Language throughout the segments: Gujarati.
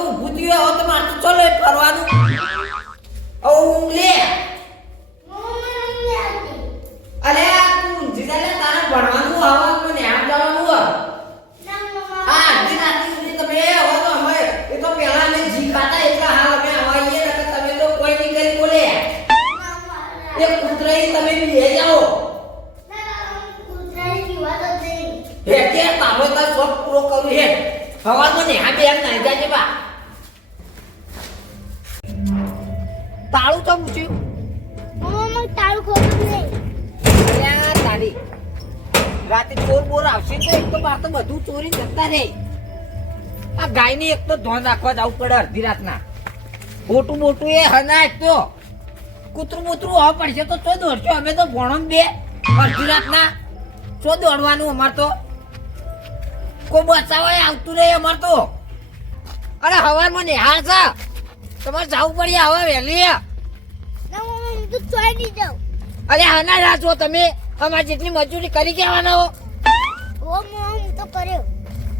તો ઊભું થયું હવે તો મારે તો ચલો ફરવાનું ઊંઘ લે અરે તું ઊંઘી જા લે તારે ભણવાનું આવવાનું ને આમ જવાનું હા અડધી રાતની સુધી તમે હવે તો અમે એ તો પહેલા અમે જી ખાતા એટલા હાલ અમે આવીએ ને તમે તો કોઈ નહીં કરી બોલે એ કૂતરાઈ તમે બી લઈ જાઓ હે કે તારો તાર શોખ પૂરો કરું હે હવામાં ને આ બે એમ નાઈ જાય બા તાળું તો મૂચ્યું મમ્મા તાળું ખોલું નહીં અલ્યા તારી રાતે ચોર બોર આવશે તો એક તો બાર તો બધું ચોરી જતા રે આ ગાયની એક તો ધોન રાખવા જવું પડે અડધી રાતના મોટું મોટું એ હના એક તો કૂતરું બૂતરું હોવા પડશે તો ચો દોડશો અમે તો ભણો બે અડધી રાતના ચો દોડવાનું અમાર તો કોઈ બચાવવા આવતું નહીં અમાર તો અરે હવારમાં નિહાળ છે તમારે જવું પડે હવે વહેલી ના મમ્મા હું તો ચોઈ નહીં જાઉં અરે આના રાહ જો તમે અમારે જેટલી મજૂરી કરી કહેવાના હો ઓ મમ્મા હું તો કર્યો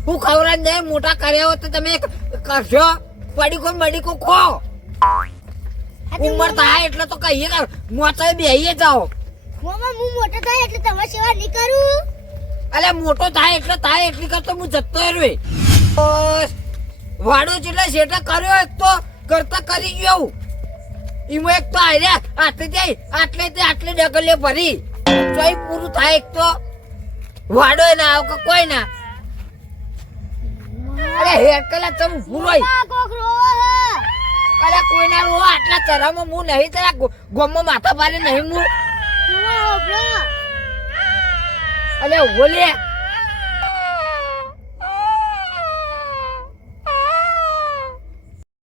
હું ખવડાવી દે મોટા કર્યા હો તો તમે કરશો પડીકો મડીકો ખો ઉંમર થાય એટલે તો કહીએ કે મોટા બેહીએ જાઓ મમ્મા હું મોટો થાય એટલે તમારી સેવા નહીં કરું અલે મોટો થાય એટલી કરતો હું જતો રહ્યો વાડો જેટલા શેઠા કર્યો એક તો કરતા કરી ગયો એમાં એક તો આર્યા આટલે ડગલે ભરી ચોઈ પૂરું થાય એક તો વાડો ના આવ કે કોઈ ના અરે હેર કલા તમ ભૂરોય મમ્મા કોક રોવે હે અરે કોઈ ના રો આટલા ચરામાં હું નહીં તરા ગોમમાં માથા ભારે નહીં હું મમ્મા ઓબળો અલે ઓલે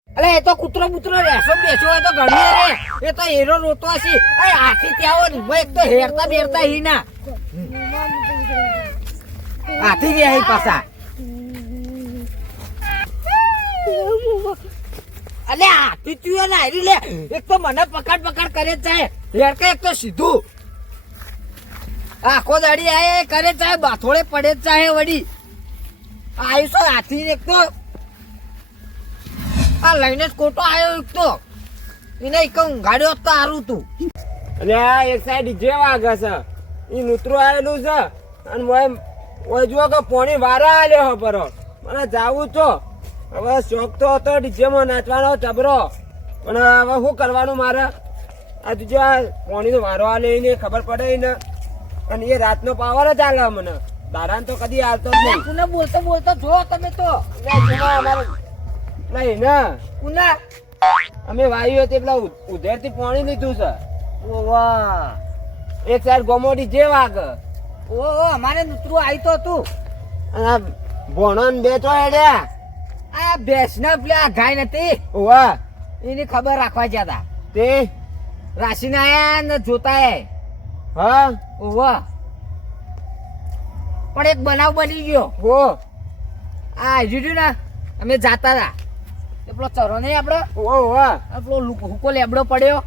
અલે એ તો કૂતરો બૂતરો રહેશો બેસો એ તો ઘણી રે એ તો હેરો રોતો હશે અરે હાથી ત્યાં આવો એક તો હેરતા બેરતા હી ના હાથી ગયા હી પાછા અલે હાથી તું ને હારી લે એક તો મને પકડ કરે જ જાય હેરકા એક તો સીધું આખો દાડી આય કરે ચાહે બાથોડે પડે જ ચાહે વડી આયુષ હાથી એક તો આ લઈને જ કોટો આવ્યો એક તો એને એક ઊંઘાડ્યો તો હારું તું અને આ એક સાઈડ જે વાગે છે એ નૂતરું આવેલું છે અને ઓય જુઓ કે પોણી વારા આલ્યો હો પરો મને જાવું તો હવે શોખ તો હતો ડીજેમાં નાચવાનો જબરો પણ હવે શું કરવાનું મારે આ તું જો પોણી નો વારો આલે એને ખબર પડે ને અને એ રાતનો પાવર જ આલે મને દારાન તો કદી આવતો જ નહીં કુને બોલતો જો તમે તો નહીં ને કુના અમે વાયુ હતી પેલા ઉધેર થી પાણી લીધું છે ઓ વાહ એક સાઈડ ગોમોડી જે વાગ ઓ અમારે નૂતરું આવી તો હતું અને આ ભોણો ને બે તો હેડ્યા આ ભેંસના પેલા ગાય નથી વાહ એની ખબર રાખવા ગયા હતા તે રાશિના આયા ને જોતા હા વાહ પણ એક બનાવ બની ગયો હો આ હજુ ને અમે જાતા હતા પેલો ચરો નહીં આપડો ઓ વાહ પેલો હુકો લેબડો પડ્યો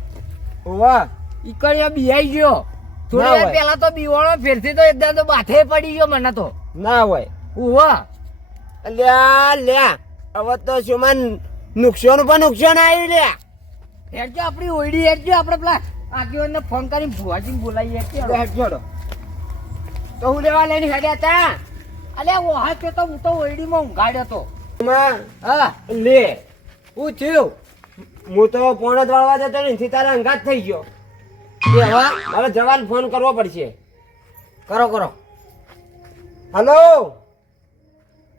વાહ ઈકડિયો બિહાઈ ગયો થોડી ના વાર હોય. પેલા તો બીવાણો ફેરથી તો એકદમ તો બાથે પડી ગયો મને તો ના હોય ઉવા લ્યા લ્યા હવે તો શું નુકસાન પણ નુકસાન આવ્યું લ્યા હેડજો આપણી ઓયડી હેડજો આપણે પેલા આગેવાનને ફોન કરીને ભુવાજીને બોલાવીએ હેડજો તો હું લેવા લઈને હેડ્યા તા અલે ઓહા કે તો હું તો ઓયડીમાં ઊંઘાડ્યો તો માં હા લે હું થયું હું તો પોણત વાળવા જતો ને એથી તારા અંગાત થઈ ગયો એ હવા મારે જવાન ફોન કરવો પડશે કરો હલો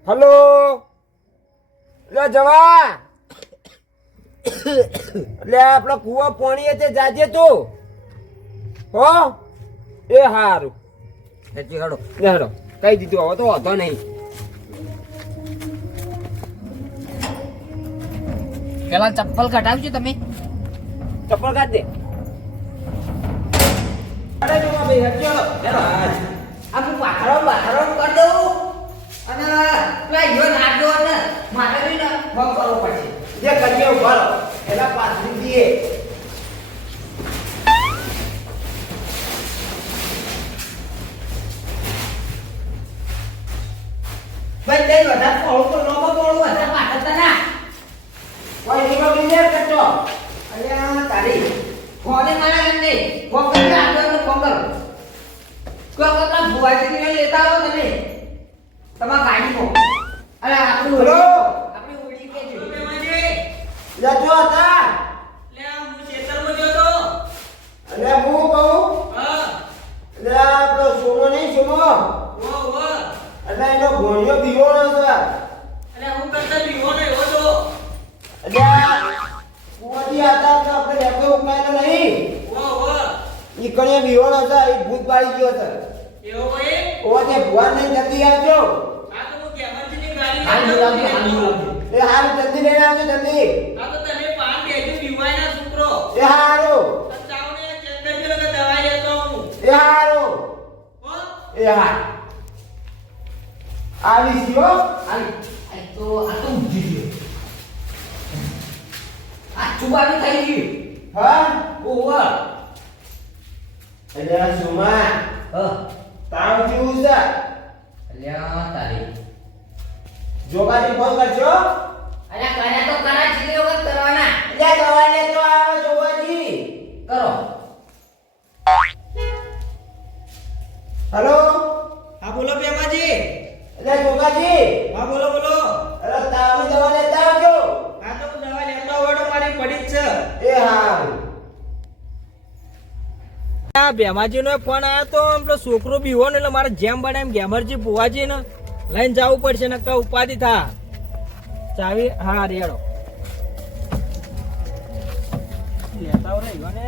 હલો લે જવા એટલે આપડે કુવા પોણી તે જાજે તું હો એ હારું હેડજો હેડો હેડો કઈ દીધું હવે તો વાંધો નહીં પેલા ચપ્પલ કઢાવજો તમે ચપ્પલ કાઢ દે આ હું બાથરો કરી દઉં અને પેલા ઈયો નાખજો ને મારે બી ને ફોન કરવો પડશે જે કરીએ ઉભા રહો એના પાછળ દઈએ ભાઈ તે વધારે પોળું તો નો પોળું વધારે પાછળ ના અલ્યા તારી ફોને મારા એમને ફોન કરી આગળ ફોન કરો કોઈ વખત ભુવાજી ને લેતા આવો તમે તમારા ગાડી કો અરે આપણું હેલો. આપણી ઓળી કે છે લે જો હતા લે હું ખેતરમાં ગયો તો અરે હું કહું હા એટલે આપણો સોમો નહીં સોમો વો એટલે એનો ઘોડિયો બીવોનો છે અરે હું કરતા બીવો ને એવો તો એટલે કુવાથી હતા તો આપણે લેપે ઉકાયેલો નહીં વો ઈ કણે બીવોનો છે એ ભૂત પાડી ગયો છે એવો ભાઈ ઓવા તે ભુવાન ને જલ્દી આવજો આ તો હું કેમરજીની ગાડી હાલ લઈને બોલાવજો હાલ આવતો. બોલાવજો એ હારું જલ્દી લઈને આવજો જલ્દી આ તો તમે પાન બેજો બીવાયના છોકરો એ હારું ચાવને ચેન્નઈ પેલો કે દવાઈ લેતો હું એ હારું હો એ હા આવી સીઓ હાલ આ તો ઊંઘી ગયો આ ચુબાની થઈ ગઈ હા ઓવા એટલે આ સુમા તાવ કેવું છે અલ્યા તારી જોગાજી ફોન કરજો અલ્યા કર્યા તો કરા જીલે વખત કરવાના એટલે દવાને તો આવે જોગાજી કરો હેલો હા બોલો પેમાજી એટલે જોગાજી હા બોલો બોલો અરે તાવની દવા લેતા આવજો આ તો હું દવા લેતો આવડો મારી પડી જ છે એ હારું આ ભેમાજી નો ફોન આવ્યો તો પેલો છોકરો બીવો ને એટલે મારે જેમ બને એમ ગેમરજી ભુવાજી ને લઈને જવું પડશે ને કઈ ઉપાધિ થા ચાવી હા રેડો લેતા આવો રહ્યો ને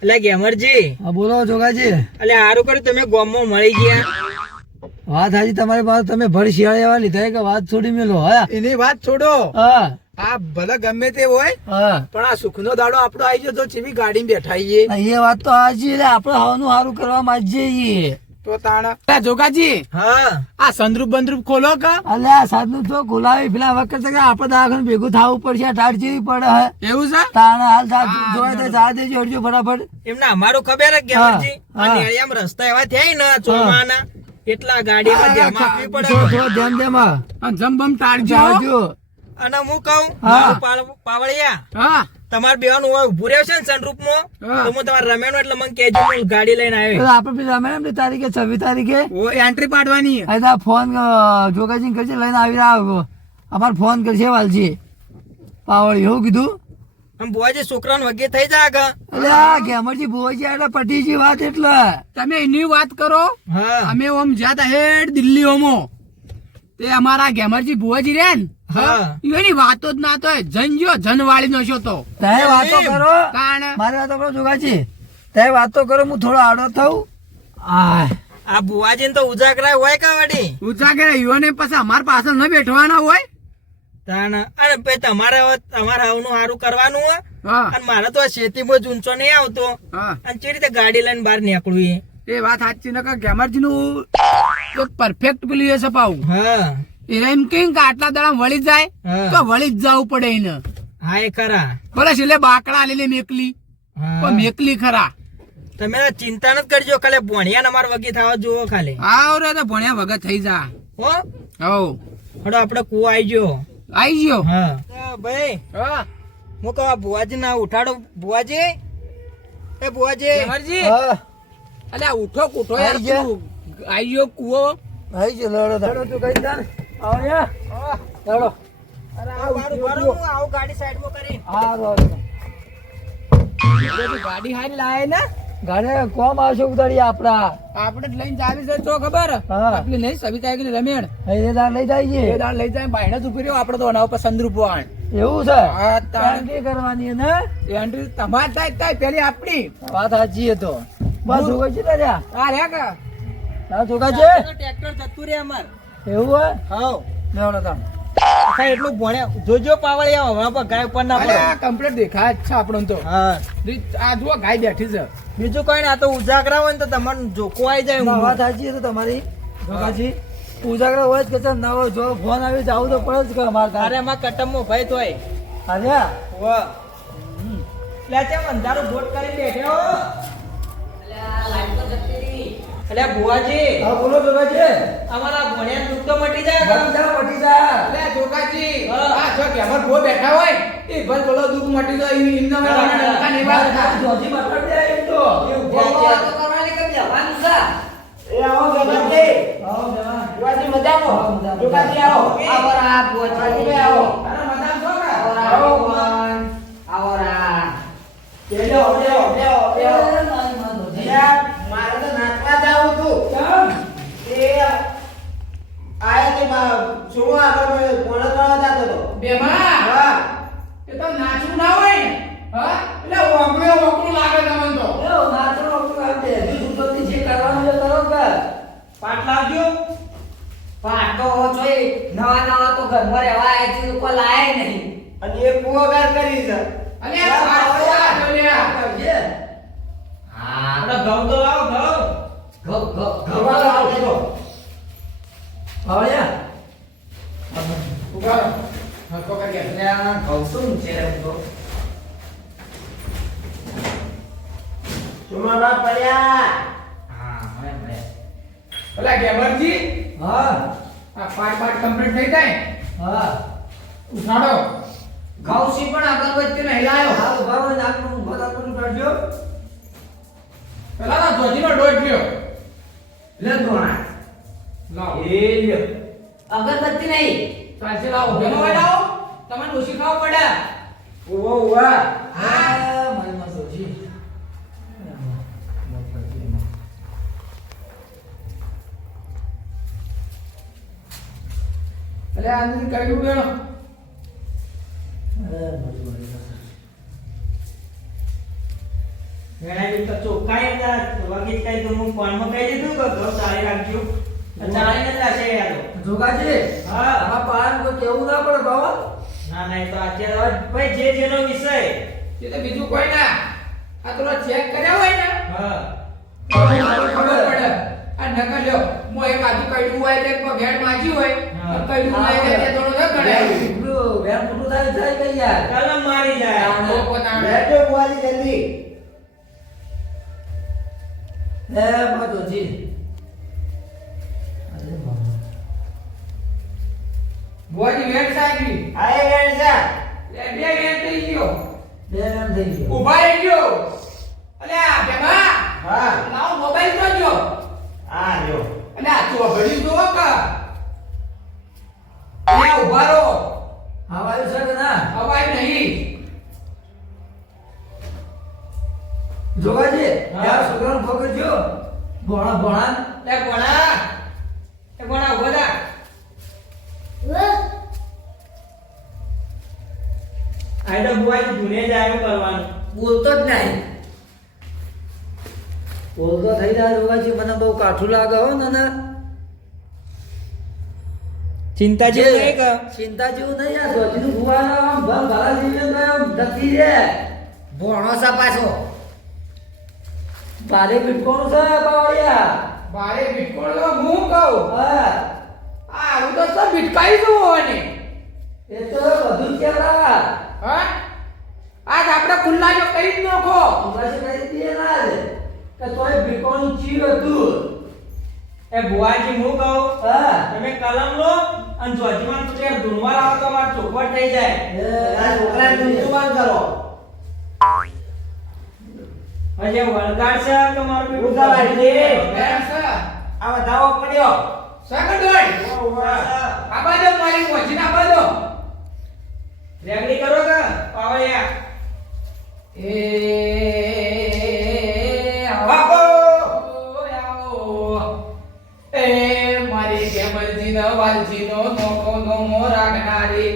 એટલે ગેમરજી હા બોલો જોગાજી એટલે સારું કર્યું તમે ગામમાં મળી ગયા વાત હાજી તમારી પાસે તમે ભર શિયાળે એવા લીધા કે વાત છોડી મેલો હા એની વાત છોડો હા આ ભલે ગમે તે હોય હા પણ આ સુખનો દાડો આપણો આવી ગયો તો ચીવી ગાડી બેઠાઈએ એ વાત તો હાજી એટલે આપડે હવાનું સારું કરવા માંગીએ છીએ તો તાણા જોગાજી હા આ સંદ્રુપ બંદ્રુપ ખોલો કા એટલે આ સાધનું તો ખોલાવી પેલા વખત કે આપડે દવાખાને ભેગું થવું પડશે આ ટાઢ જેવી પડે હે એવું છે તાણે હાલ જોવા તો જા દેજો હટજો ફટાફટ એમને અમારું ખબર જ ગેમરજી હા. આ નેળિયામ રસ્તા એવા થયા ને ચોમાના એટલા ગાડીમાં ધ્યાન આપવી પડે થોડો ધ્યાન દેમાં જમ બમ ટાળજો જાજો અને હું કહું હા. મારું પાવળિયા હા તમારે બેવાનું હોય ઉભું રહેશે ને સનરૂપ માં હા. તો હું તમારે રમેનો એટલે મને કેજો હું ગાડી લઈને આવ્યો આપડે પેલી રમે ને તારીખે 26 તારીખે ઓ એન્ટ્રી પાડવાની આ ફોન જોગાજી કરશે લઈને આવી રહ્યા અમાર ફોન કરશે વાલજી પાવળી એવું કીધું આમ બુઆજી છોકરાને વગે થઈ જાય કે એટલે આ ગેમરજી ભુવાજી એટલે પટીજી વાત એટલે તમે એની વાત કરો હા અમે ઓમ જ્યાં હેડ દિલ્હી ઓમો તે અમારા ગેમરજી ભુવાજી રે ને હા. એની વાતો જ ના તો જનજો જનવાળી નો છો તો તે વાતો કરો કારણ મારી વાતો કરો જોગાજી તે વાતો કરો હું થોડો આડો થઉં આય આ બુઆજી તો ઉજાગરા હોય કે વડી ઉજાગરા યુવાને પછી અમાર પાછળ ન બેઠવાના હોય તાણ અરે ભાઈ તમારે આવનું સારું કરવાનું હોય હા અને મારે તો આ ખેતીમાં જ ઊંચો નહીં આવતો હા અને ચી રીતે ગાડી લઈને બહાર નીકળવું એ વાત સાચી ને ગેમરજી નું પરફેક્ટ પેલું એ સપાવું હા એ એમ કે આટલા દાડા વળી જાય હા. તો વળી જ જવું પડે એને હા એ ખરા ભલે છેલ્લે બાકડા લે મેકલી હા. પણ મેકલી ખરા તમે ચિંતા નથી કરજો ખાલી ભણ્યા અમારે વગી થવા જુઓ ખાલી આવરે તો ભણ્યા વગર થઈ જા હો હો હડો આપડે કુવો આવી ગયો આઈ ગયો હા ભાઈ હા હું કહું આ ભુવાજી ના ઉઠાડો ભુવાજી એ ભુવાજી ગેમરજી હા અલ્યા ઉઠો કૂઠો યાર આઈ ગયા. તું. આઈ ગયો કૂવો આઈ જો લડો લડો તું કઈ જાન આવો ને લડો અરે આ બારું બારું હું આવું ગાડી સાઈડ માં કરી હા રો ગાડી હારી લાય ને ગાડે કોમ આવશે ઉતારી આપડા આપણે જ લઈને જાવી છે તો ખબર હા. આપલી નહીં સવિતા કે રમેણ એ દાર લઈ એ જાય દાળ લઈ જાય બાયણે જ ઉભી રહ્યો આપણે તો અનાવ પર સંદરૂપ વાણ એવું છે હા, તાણ. એન્ટ્રી કરવાની ને એન્ટ્રી તમાર થાય પેલી આપણી વાત સાચી તો બસ જોગાઈ છે તાર્યા આ રે કા ના જોગા છે ટ્રેક્ટર જતું રે અમાર એવું હોય હાવ લેવડો તાણ આખા એટલું ભણ્યા જોજો પાવળિયા હમણાં પર ગાય ઉપર ના અરે પડે આ કમ્પ્લીટ દેખાય જ છે આપણને તો હા આ જુઓ ગાય બેઠી છે બીજું કઈ ના તો ઉજાગરા હોય ને તો તમને જોકો આવી જાય ના, ઊંઘમાં. વાત સાચી છે તમારી જોગાજી ઉજાગરા હોય જ કે ચાલ ના હોય જો ફોન આવી જાવ તો પડે જ કે અમારે અરે એમાં કટમમાં ભય તોય અલ્યા વાહ લે ચમ અંધારું બોટ કરી બેઠો અલે બુઆજી હા બોલો જોગાજી અમારા ભણ્યા દુઃખ તો મટી જાય પટી જા અરે જોગાજી અમાર ગો બેઠા હોય એ ભલ ભલો દુઃખ મટી જાય એમના મારા ડંકા ને વાત થાય. જોજી બકર દે એમ તો વાતો કરવાની કેમ જવાનું છે? એ આવો ગણપતિ. આવો જવા ભુવાજી મજામાં? મજામાં. જોકાજી આવો. આવો રા ભુવાજી. ભુવાજી આવો. અરે મજામાં છો કે? આવો રા આવો. ભગવાન. આવો રા. બેહો, બેહો, બેહો, બેહો. યાર, મારે તો નાચવા જાવું હતું. એ આયા તે શું આગળ પોણા કરવા જતો હતો. બેમાં હા. એ તો નાચવું ના હોય ને હા એટલે ઓકળું લાગે તમને તો પાટ લાવજો. પાટો છો એ નવા નવા તો ઘરમાં રહેવા આવ્યા છે લોકો લાય નહીં. અને એક કુવાગાર કરી છે. અને આ પાટો લ્યા હા આપણે ઘઉં તો લાવો ઘઉં. ઘઉં ઘઉં ઘઉં લાવો દેજો. ઉભા રહો. હા તો કરી એટલે આ ઘઉં શું છે એમ તો? ચુમાબા પડ્યા. હા મને પેલા ગેમરજી હા આ પાટ કમ્પ્લીટ થઈ જાય હા ઉઠાડો ઘઉં પણ અગરબત્તી નહીં લાયો. હા બરાબર નાખનું બરાબર કરજો પેલા ના જોજીનો ડોઝ લ્યો લે ધોણા લાવો એ લ્યો અગરબત્તી નહીં. ચાલશે લાવો બેનો વાડાઓ તમને ઓછી ખાવા પડે ઉભો ઉભા. હા મને મસ્ત જોજી એટલે આંદરી કર્યું બેનો વેણાઈ તો ચોખ્ખાઈ હતા. વગીચ કઈ તો હું ફોનમાં કહી દીધું કે ઘઉં ચાળી રાખજો. ચાળીને જ લાશે યાર. જોગાજી હા. આ પાન તો કેવું ના પડે બાવા ના ના, એ તો અત્યારે હવે ભાઈ જે જેનો વિષય. એ તો બીજું કોઈ ના આ તો ચેક કર્યા હોય ને હા. તો ખબર પડે આ નકર લ્યો મો એક આદુ કઈડું હોય કે ભેડ માજી હોય હા. કઈડું લઈ જાય તે થોડો ન ગણે વેમ મોટું થાય થાય કઈ યાર કલમ મારી જાય. બેઠો ભુવાજી જલ્દી. હે માધોજી બોડી વેટ સાગી આય બેન છે. લે બે વેટ થઈ ગયો બે વેમ થઈ ગયો ઉભા રહી ગયો અલ્યા બેબા હા. લાવ મોબાઈલ જોજો આ લ્યો. અલ્યા ચોભડી જોવો કે અલ્યા ઉભા રહો હા વાયુ છે કે ના અવાય નહીં જોગાજી હા. યાર છોકરાને પકડજો ભણા ભણા લે કોણા એ કોણા ઉભા થા આ તો બુઆજી ધૂને જાય એવું કરવાનું. બોલતો જ નહીં. બોલતો થઈ જાય જોગાજી મને બહુ કાઠું લાગે હો ને ચિંતા જેવું નહીં કે ચિંતા જેવું નહીં યાર જોજીનું ભુવાનો આમ ભલ ભલા જીવન ગયો ધતી રે ભોણો છે પાછો. તારે પીટકોણું છે બાવળિયા બારે બિટકોણ તો હું કહું હા આ હું તો સબ બિટકાઈ દઉં ને એ તો બધું જ કેવડા હા આજ આપણે ખુલ્લા જો કરી જ નોખો પછી કઈ દે ના રે કે તોય પીટકોણું ચીવ હતું એ બુઆજી હું કહું હા તમે કલમ લો અને જોજીમાં તો યાર ધૂનવા લાવો તો મારે ચોખવટ થઈ જાય. આ છોકરાને ઊંચું બંધ કરો. હજે વળગાડ છે કે મારું બેટું ઊંચા વાળી દે. બેન છે આ બધાઓ પડ્યો. સગડ દોડ આ બાજુ મારી પહોંચીને આ બાજુ રેગડી કરો કે પાવળિયા. એ આવો એ મારી કેમલજી નો વાલજી નો નોકો નો મો રાખનારી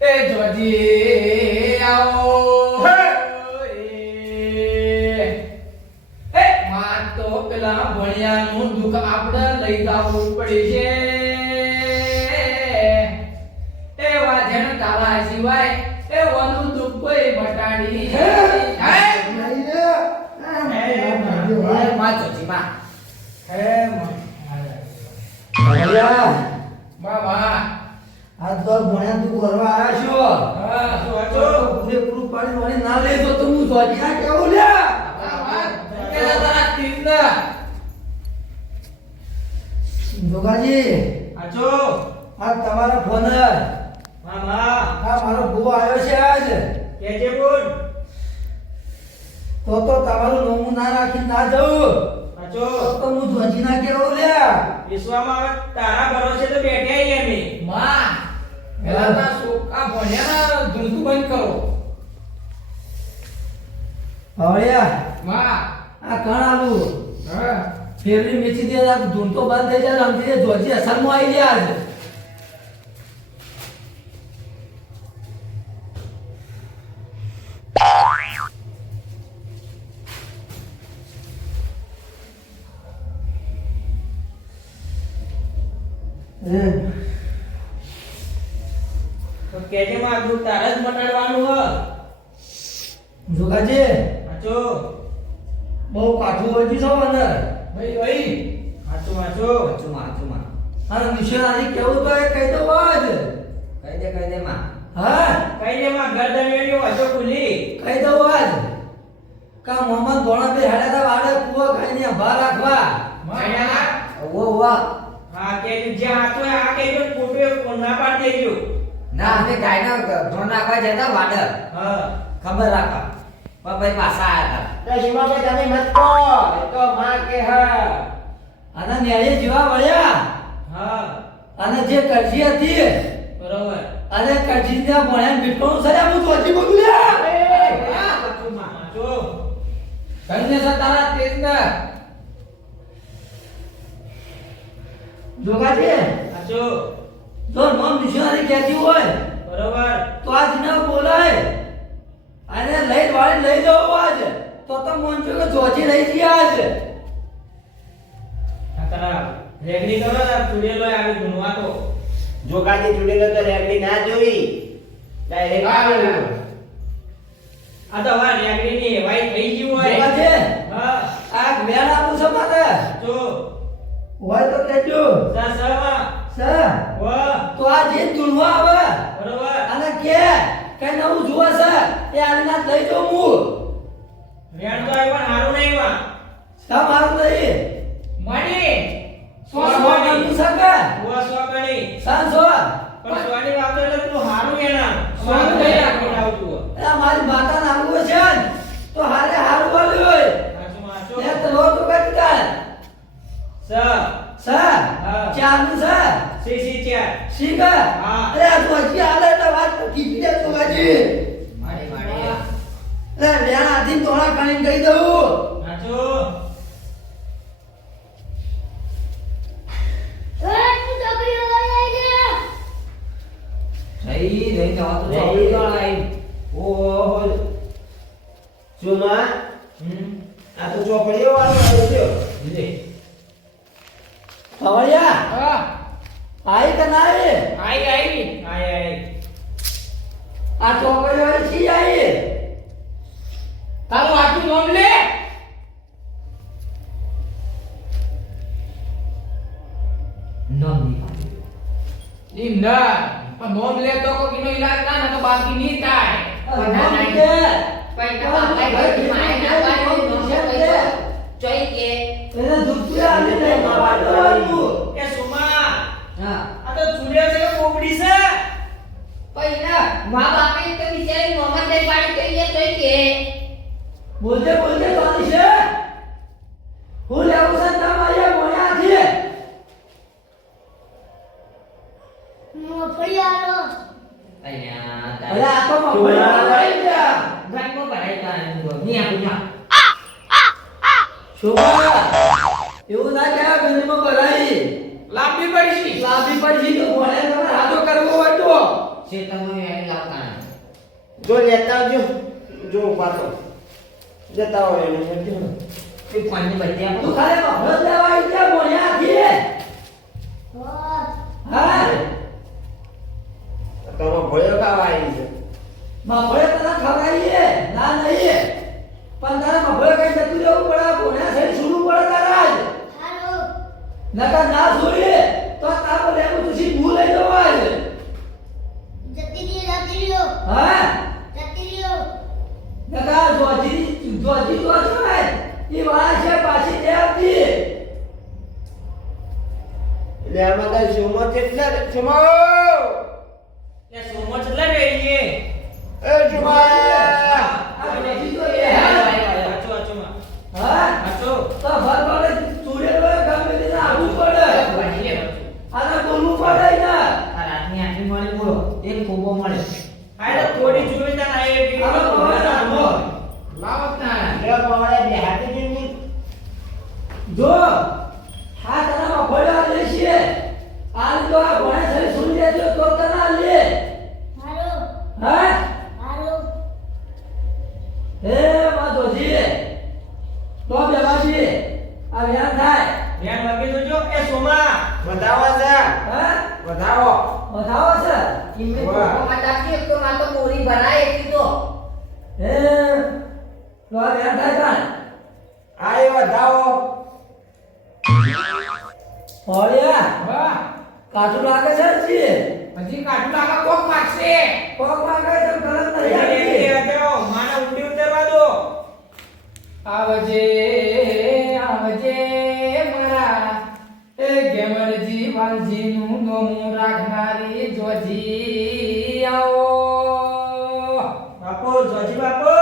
એ જોજી આવો એ માન તો પેલા ભણ્યાનું દુઃખ આપણે લઈ જવું પડશે એ વાજણ તારા સિવાય એ વનું દુઃખ કોઈ બટાડી માં ચોચીમાં. બાબા આ તો ભણ્યા તું કરવા આવ્યા છો પૂરેપૂરું પાણી વાળી ના લેતો તો હું જોજ્યા કેવું લ્યા જોગાજી આજો આ તમારા ફોન મામા આ મારો ભૂ આવ્યો છે આજ. કેજે બોલ તો તમારું નોમું ના રાખીને ના જવું. પાછો તો હું ધ્વજી ના કેવો લ્યા. વિશ્વમાં હવે તારા ભરોસે તો બેઠા છીએ અમે. માં પેલા તા આ ભણ્યાના ધૂળતું બંધ કરો. હવળિયા માં આ કણ આલું હા ફેવરી મેચી દે આ ધૂન તો બંધ થઈ જાય સમજી દે ધ્વજી અસરમાં આવી ગયા આજ. તો કેજે માં દૂધ તારા જ મટાડવાનું હ. જોગાજી પાછો બહુ કાઠું વળગી છો મને. ભાઈ ભાઈ પાછો પાછો ચુમા અને નિશાનાથી કેવું તો એ કહી દો આજ. કહી દે માં. હા કઈ દે માં ઘર દમેલી વાંચો ખુલી. કહી દઉં આજ. કા મોહમ્મદ ભોણા બે હેડા તા વાડે કુવો ખાઈને ભા રાખવા. ભણ્યાના ઓવા હા કે જે હાથો આ કેજો ફોટો ના પાડી દેજો. ના અમે ગાયના ધોન નાખવા જતા વાડર હા ખબર રાખવા પણ ભાઈ પાછા આયા હતા. શિવાભાઈ તમે મત કહો એ તો માં કે હા અને ન્યાય જેવા વળ્યા હા અને જે કરજી હતી બરોબર. અને કરજીના ભણ્યા બીટકોનું સરે હું ધ્વજી બોલ્યા. પાછો ધન્ય છે તારા તેજના. જોગાજી પાછો જો નામ નિશાની કહેતી હોય બરોબર. તો આજ ના બોલાય અને લઈ વાળી લઈ જાવ આજ. તો મોનજો કે ધ્વજી લઈ ગયા આજ. આ તારા રેગડી કરો ને ચૂડેલો આવી ગુણવા તો. જોગાજી ચૂડેલો તો રેગડી ના જોઈ ડાયરેક્ટ આ તો હવે રેગડી ની વાઈ થઈ ગયું હોય. જોગાજી હા આ વેણ આપું છે મારે જો હોય તો કહેજો. સા સર વાહ તો આ જે ધૂળવા આવે બરોબર. અને કે કઈ નવું જોવે છે એ આલના લઈ જાઉં હું. રેણ તો આવ્યો પણ હારું નહીં વા. સા મારું નહીં મણી સો ગણું છે કે બુઆ સો ગણી. સાંસો પણ સોની વાત એટલે તું હારું એના સોનું લઈ રાખો. આવતું. એ મારી માતા નાખવું છે ને તો હારે હારું બોલ્યું હોય પાછો પાછો એ તો લો તો કઈ કાય સ સર હા. ચારનું સર સી ચાર. શીખા હા. અરે આ તો હજી આલે એટલે વાત તો કીધી દે તો હજી માડી અરે વેણ આધી તોડા કાઢીને કહી દઉં. પાછો તું છોકરીઓ લઈ લે. લઈ જવા તો લઈ ચોકડી જવા. વાળા ઓહો સુમા હમ આ તો ચોકડીઓ વાળો આવ્યો છે લે ખવડિયા હા આઈ કે ના આઈ? આઈ આઈ આય આ ચોકડીઓ વાળી છી આઈ. તારું આટલું નોમ લે. નામ નહીં ઈ ના પણ નોમ લે તો કોઈનો ઈલાજ ના ને તો બાકી નહીં થાય. નામ કે એને દૂધિયા આલી દે મારવાનું. એ સુમા હા આ તો ચૂડ્યો છે કે પોપડી છે. બોલજે બોલજે તારી છે હું લેવું છે નામ આયા મોયાથી. મફળી આલો. અહીંયા અરે આ તો મફળિયા લઈ ગયા. ગામમાં ભરાઈ ગયા ની આપું શોભા એવું ના કહેવાય ગંજમાં ભરાઈ. લાંબી પડી લાંબી પડી તો ભણે તમારે હાથો કરવો હોય તો ચેતનમાં વેણી લાવતા જો લેતા આવજો જો પાછો જતા હોય એને એ પાણી બધી આપો તું ખાલી મફળો જ લેવા આવી ગયા મોયાથી. હા. હા તમે ભોયો ખાવા આવી છે મફળે તને ખવડાવીએ ના નહીં પણ તારે મફળે કઈ જતું રહેવું પડે. ભોણ્યા સહી છૂટવું પડે તારા જ. હાલો. નકર ના છોડીએ તો તારો લેવું તું સીધું લઈ જવા જ. જતી રહ્યો. હા જતી રહ્યો. નકા જોજી તો છે એ વાળા છે પાછી દે આપતી. એટલે આમાં કઈ સુમો કેટલા સુમો એ સોમો ચલા બેહીએ એ જુમાયા આ બધી તો એ આચો આચો માં હા આચો તો ભર પડે ચોરી લો ગમે તે આવવું પડે વાળી લે બચ્ચું. આને બોલવું પડે ને આ રાતની આટલી મળી બોલો એક ખોબો મળે આય થોડી જોઈ તા ના એ આનો પવન આનો લાવત ના લે મોડે બે હાથી દીની જો હાથ આનામાં પડ્યા લે છે આ તો આ ભણે છે સુની લેજો તો તના લે હારો હા હારો હે માં જોજી તો બેવાજી આ વ્યાન થાય ધ્યાન વાગી જોજો એ સોમા બતાવો છે હા બતાવો બતાવો છે એમને વાહ. ખોબો મટાડતી એક તો માર તો બોરી ભરાય એટલી તો હે તો આ વ્યાન થાય કાન આ એ બતાવો ઓળિયા વાહ કાચું લાગે છે જી હજી કાઢું લાગે કોક મારશે પગ લાગે છે ગલત નહીં એ આવી આજો માને ઊંડી ઉતરવા દો આવજે આવજે મારા એ ગેમરજી વાલજી નું નોમું રાખનારી જોજી આવો બાપો જોજી બાપો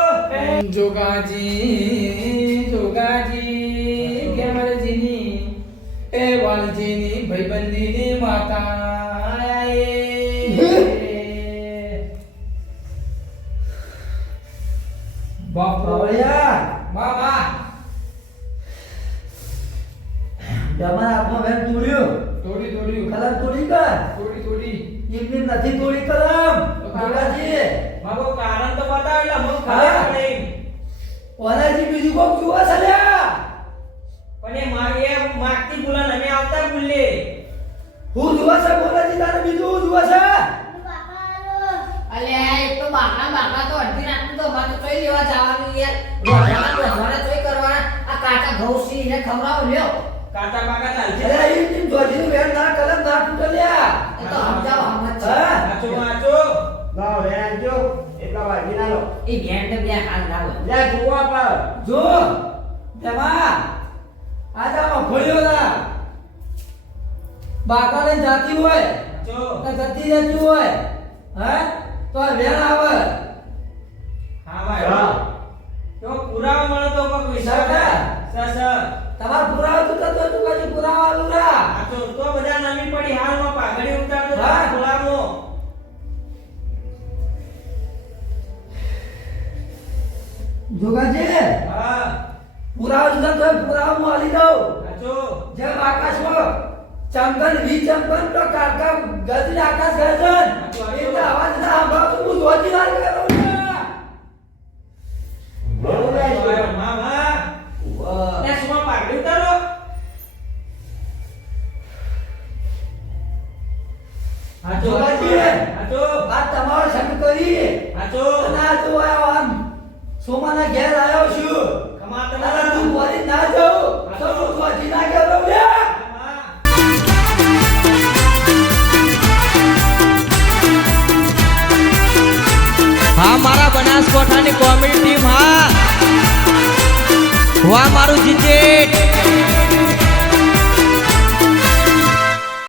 જોગાજી જોગાજી ગેમરજીની એ વાલજીની ભાઈબંધીની માતા બાપા ઓળિયા બાબા તમારા હાથમાં વેન તોડ્યું તોડી તોડી કલમ તોડી કર તોડી તોડી એમની નથી તોડી કલમ કાકાજી બાપો કારણ તો બતાવ એટલે હું હા. ખબર પડે ઓનાજી બીજું કોક જુઓ સલ્યા પણ એ મારી એ માગતી બોલા ને અમે આવતા બોલે હું જુઓ છે બોલાજી તારે બીજું જુઓ છે બાપા હારો અલે એક તો બાકડા તો અડધી રાતનું તો અમારે તો ચોઈ લેવા જવાનું યાર રોજવાના ચોઈ કરવાના આ કાચા ઘઉં સીને ખવડાવો લ્યો કાચા પાકા ચાલશે અરે એ ટીમ જોજીનું વેન ના કલમ ના તૂટલ્યા એ તો સમજાવો હમ જ છે હા આચો આચો લાવ રે આજો એટલા વાગી ના લો એ બેન બે હાલ ના હોય લે જુઓ પર જો તેમાં આજામાં ખોલ્યો ના બાકાને જાતી હોય આચો ને જતી રહેતી હોય હે તો આ વેણ આવે હા ભાઈ તો પુરાવા મળે તો કોઈ વિચાર સર. સર તમાર પુરાવા તો તું કદી પુરાવા આલું ના આચો તો બધા નવી પડી હાલમાં પાઘડી ઉતારતો હા. ખોલામો જોગાજી હા પુરાવા જુદા તો પુરાવા હું આલી દઉં આચો જેમ આકાશમાં ચંગન ચંગન તો કાકા ગજરી આકાશ ગર્જન એટલે અવાજ ના સાંભળતો હું જોજી ના કરું બરોબર છે મામા ને સુમા પાઘડી ઉતારો આચો જોગાજી આચો આ તમારો સંગ કરી આચો ના તો આમ સોમાના ઘેર આવ્યો છું કમા અને તમારા તું વળી ના જાઉં તો હું જોજી ના કરું લે હા મારા બનાસકોઠાની કોમેડી ટીમ હા વાહ મારું જીજેટ